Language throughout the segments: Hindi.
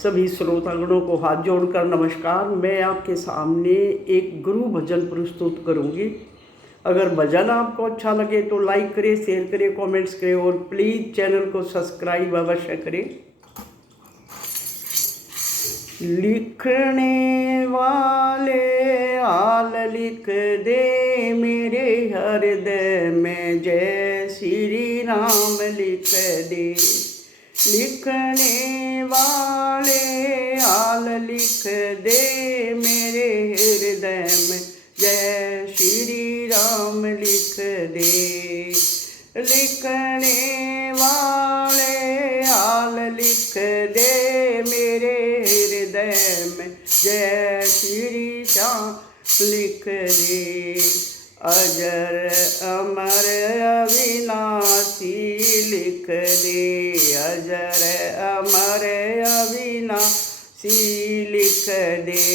सभी श्रोतागणों को हाथ जोड़कर नमस्कार। मैं आपके सामने एक गुरु भजन प्रस्तुत करूंगी। अगर भजन आपको अच्छा लगे तो लाइक करें, शेयर करें, कमेंट्स करें और प्लीज़ चैनल को सब्सक्राइब अवश्य करें। लिखने वाले आल लिख दे मेरे हृदय में, जय श्री राम लिख दे। लिखने वाले आल लिख दे मेरे हृदय में, जय श्री राम लिख दे। लिखने वाले आल लिख दे मेरे हृदय में, जय श्री श्याम लिख दे। अजर अमर अविनाशी लिख दे, अजर अमर अविनाशी लिख दे।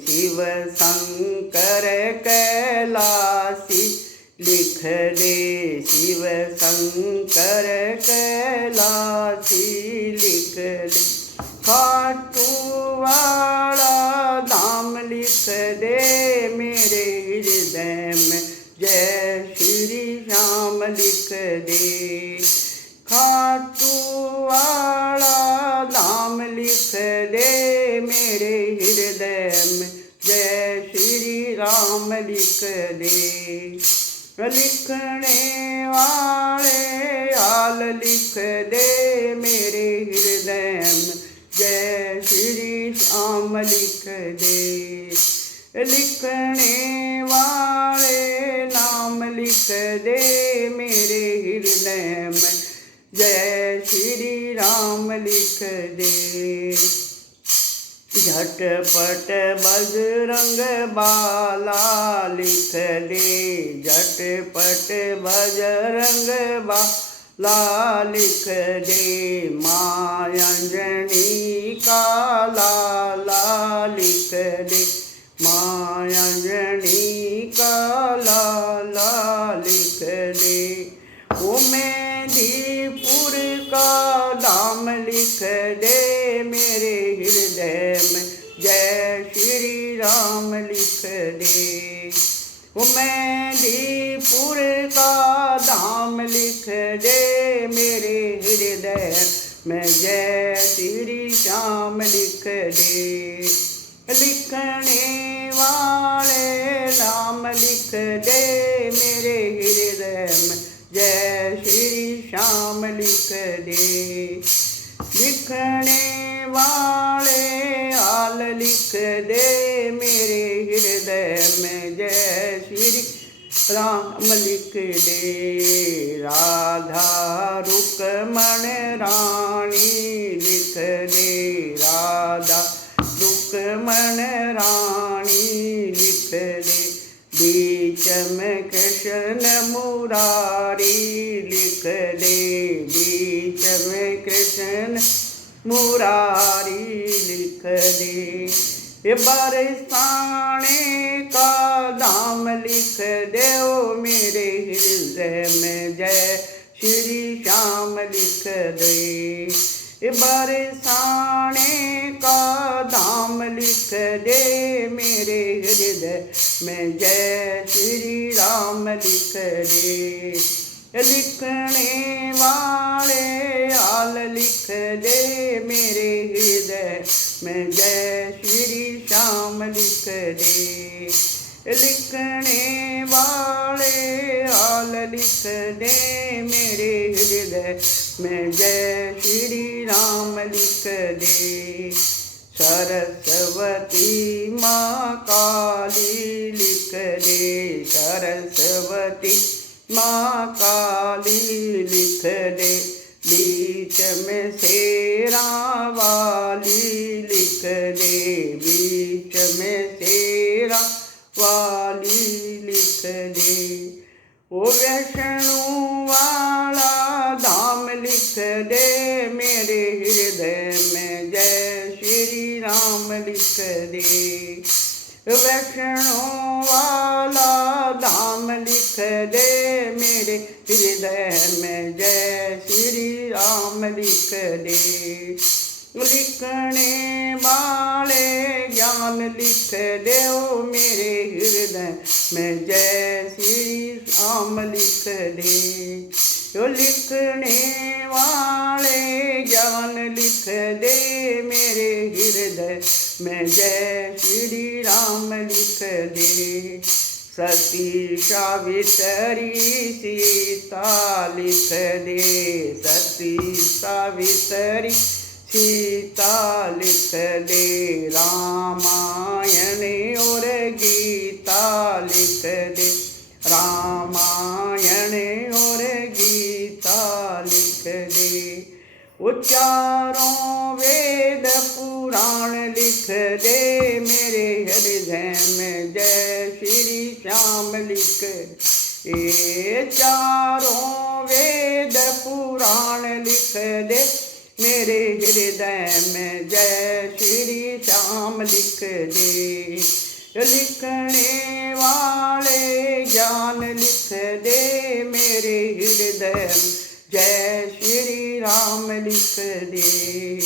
शिव शंकर कैलाशी लिख दे, शिव शंकर कैलाशी लिख दे। खाटू वाला धाम लिख दे मेरे हृदय में, जय श्री श्याम लिख दे। खाटू वाला धाम लिख दे मेरे हृदय में, जय श्री राम लिख दे। लिखने वाले आल लिख दे मेरे हृदय में, जय श्री श्याम लिख दे। लिखने वाले नाम लिख दे मेरे हृदय में, जय श्री राम लिख दे। झटपट बजरंग बाला लिख दे, झटपट बजरंग बाला लिख दे। माँ अंजनी का लाला लिख दे, माँ अंजनी का लाला लिख दे। वो मेदीपुर का धाम लिख दे मेरे हृदय में, जय श्री राम लिख दे। वो मेदीपुर का धाम लिख दे मेरे हृदय में, जय श्री श्याम लिख दे। लिखने वाले नाम लिख दे मेरे हृदय में, जय श्री श्याम लिख दे। लिखने वाले आल लिख दे मेरे हृदय में, जय श्री राम लिख दे। राधा रुक्मण रानी लिख दे, राधा रुक्मण रानी लिख दे। बीच में कृष्ण मुरारी लिख दे, बीच में कृष्ण मुरारी लिख दे। बरसाने का धाम लिख दे ओ मेरे हृदय में, जय श्री श्याम लिख दे। बरसाने का धाम लिख दे मेरे हृदय में, जय श्री राम लिख दे। लिखने वाले आल लिख दे मेरे हृदय में, जय श्री श्याम लिख दे। लिखने वाले आल लिख दे मेरे हृदय में, जय श्री राम लिख दे। सरस्वती माँ काली लिख दे, सरस्वती माँ काली लिख दे। बीच में शेरा वाली लिख दे, बीच में शेरा वाली लिख दे। वो वैष्णो वाला धाम लिख दे मेरे हृदय में, जय श्री राम लिख दे। वैष्णो वाला धाम लिख दे मेरे हृदय में, जय श्री राम लिख दे। लिखने वाले ज्ञान लिख दो मेरे हृदय में, जय श्री राम लिख दे। जो लिखने वाले ज्ञान लिख दे मेरे हृदय में, जय श्री राम लिख दे। सती सावित्री सीता लिख दे, सती सावित्री सीता लिख दे। रामायण और गीता लिख दे, रामायण और गीता लिख दे। चारों वेद पुराण लिख दे मेरे हृदय में, जय श्री श्याम लिख दे। चारों वेद पुराण लिख दे मेरे हृदय में, जय श्री श्याम लिख दे। लिखने वाले ज्ञान लिख दे मेरे हृदय में, जय श्री राम लिख दे।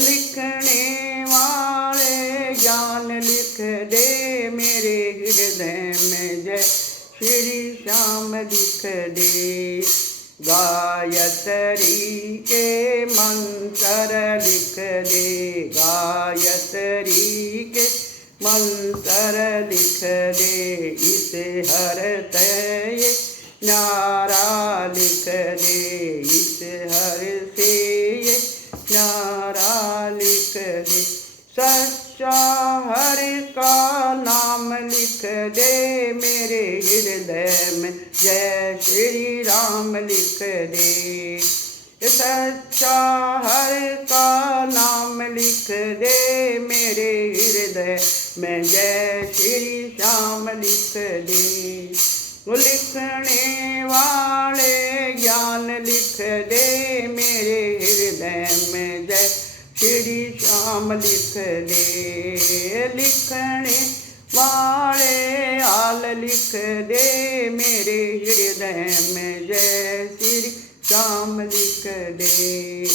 लिखने वाले ज्ञान लिख दे मेरे हृदय में, जय श्री श्याम लिख दे। गायत्री के मंत्र लिख दे, गायत्री के मंत्र लिख दे। इसे हर तय नारा लिख दे, इस हर से ये नारा लिख दे। सच्चा हर का नाम लिख दे मेरे हृदय में, जय श्री राम लिख दे। सच्चा हर का नाम लिख दे मेरे हृदय में, जय श्री श्याम लिख दे। लिखने वाले ज्ञान लिख दे मेरे हृदय में, जय श्री श्याम लिख दे। लिखने वाले आल लिख दे मेरे हृदय में, जय श्री श्याम लिख दे।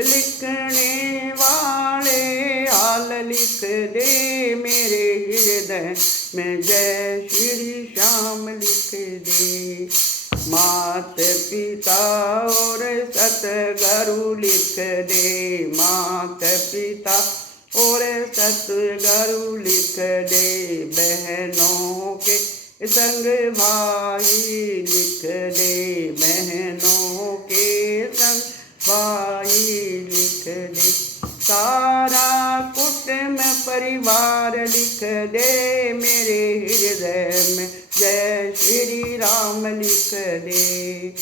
लिखने वाले आल लिख दे मेरे हृदय में, जय श्री श्याम लिख दे। मात पिता और सतगुरु लिख दे, मात पिता और सतगुरु लिख दे। बहनों के संग भाई लिख दे, बहनों के संग भाई लिख दे। सारा कुटुंब परिवार लिख दे मेरे हृदय में, जय श्री राम लिख दे।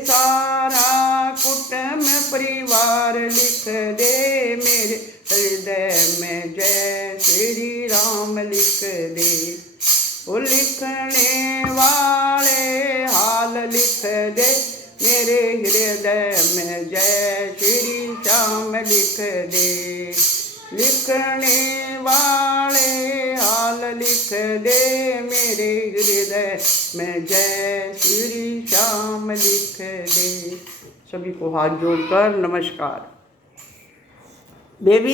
सारा कुटुंब परिवार लिख दे मेरे हृदय में, जय श्री राम लिख दे। वो लिखने वाले हाल लिख दे मेरे हृदय में, जय श्री श्याम लिख दे। लिखने वाले हाल लिख दे मेरे हृदय में, जय श्री श्याम लिख दे। सभी को हाथ जोड़कर नमस्कार। बेबी